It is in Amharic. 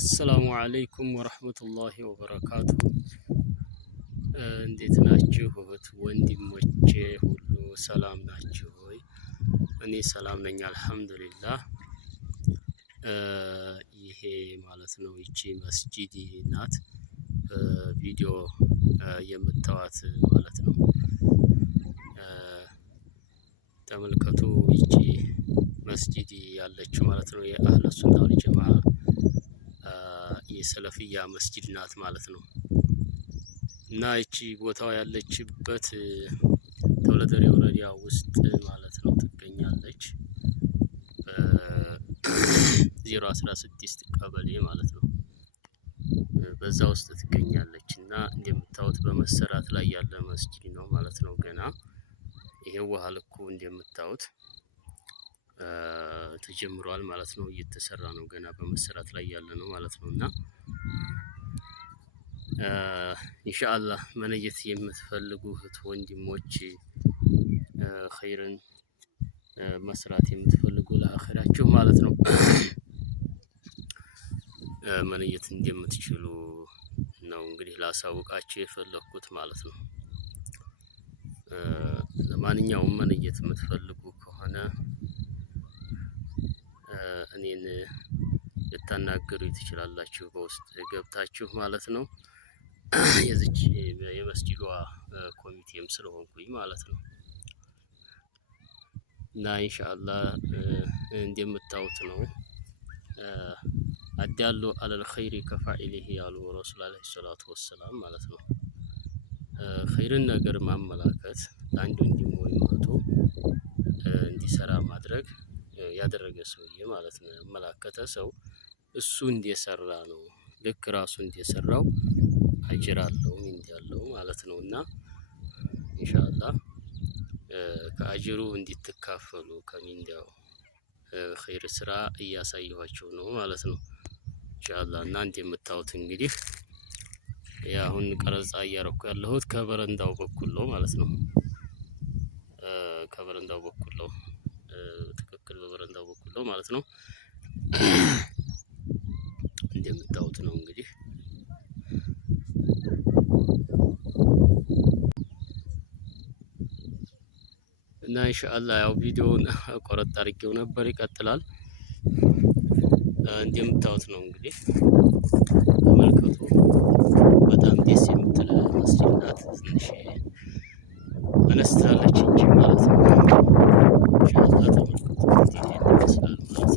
አሰላሙ አለይኩም ወረህመቱላሂ ወበረካቱ። እንዴት ናችሁ እህት ወንድሞቼ ሁሉ ሰላም ናችሁ ወይ? እኔ ሰላም ነኝ አልሐምዱሊላህ። ይሄ ማለት ነው ይቺ መስጂድ ናት፣ ቪዲዮ የምታዋት ማለት ነው። ተመልከቱ፣ ይቺ መስጂድ ያለችው ማለት ነው የአህለ ሱና ወል ጀማዓ የሰለፊያ መስጂድ ናት ማለት ነው። እና ይቺ ቦታው ያለችበት ተወለደሬ ወረዳ ውስጥ ማለት ነው ትገኛለች፣ በ016 ቀበሌ ማለት ነው። በዛ ውስጥ ትገኛለች እና እንደምታዩት በመሰራት ላይ ያለ መስጂድ ነው ማለት ነው። ገና ይሄው ውሃ ልኩ እንደምታዩት ተጀምሯል ማለት ነው። እየተሰራ ነው፣ ገና በመሰራት ላይ ያለ ነው ማለት ነው። እና ኢንሻአላህ መነየት የምትፈልጉ እህት ወንድሞች፣ ኸይርን መስራት የምትፈልጉ ለአኺራችሁ ማለት ነው መነየት እንደምትችሉ ነው እንግዲህ ላሳውቃችሁ የፈለኩት ማለት ነው። ለማንኛውም መነየት የምትፈልጉ ከሆነ እኔን ልታናገሩ ትችላላችሁ በውስጥ ገብታችሁ ማለት ነው። የዚች የመስጂዷ ኮሚቴም ስለሆንኩኝ ማለት ነው። እና ኢንሻአላህ እንደምታዩት ነው። አዳሉ አለል ኸይሪ ከፋኢሊሂ ያሉ ረሱል አለይሂ ሰላቱ ወሰላም ማለት ነው። ኸይርን ነገር ማመላከት ለአንድ ወንድም ወይም እህቱ እንዲሰራ ማድረግ ያደረገ ሰውዬ ማለት ነው። ያመላከተ ሰው እሱ እንደሰራ ነው፣ ልክ ራሱ እንደሰራው አጅር አለው እንዲያለው ማለት ነው። እና ኢንሻአላህ ከአጅሩ እንድትካፈሉ ከሚንዳው ኸይር ስራ እያሳየኋቸው ነው ማለት ነው ኢንሻአላህ። እና እንደምታዩት እንግዲህ አሁን ቀረጻ እያረኩ ያለሁት ከበረንዳው በኩል ነው ማለት ነው። ከበረንዳው በኩል ነው፣ ትክክል በበረንዳው በኩል ነው ማለት ነው። እንደምታዩት ነው እንግዲህ እና ኢንሻአላህ ያው ቪዲዮውን ቆረጥ አድርጌው ነበር፣ ይቀጥላል። እንደምታዩት ነው እንግዲህ ተመልከቱ። በጣም ደስ የምትል መስጂድ ናት። ትንሽ አነስታለች እንጂ ማለት ነው። ኢንሻአላህ ተመልከቱ ይመስላል ማለት ነው።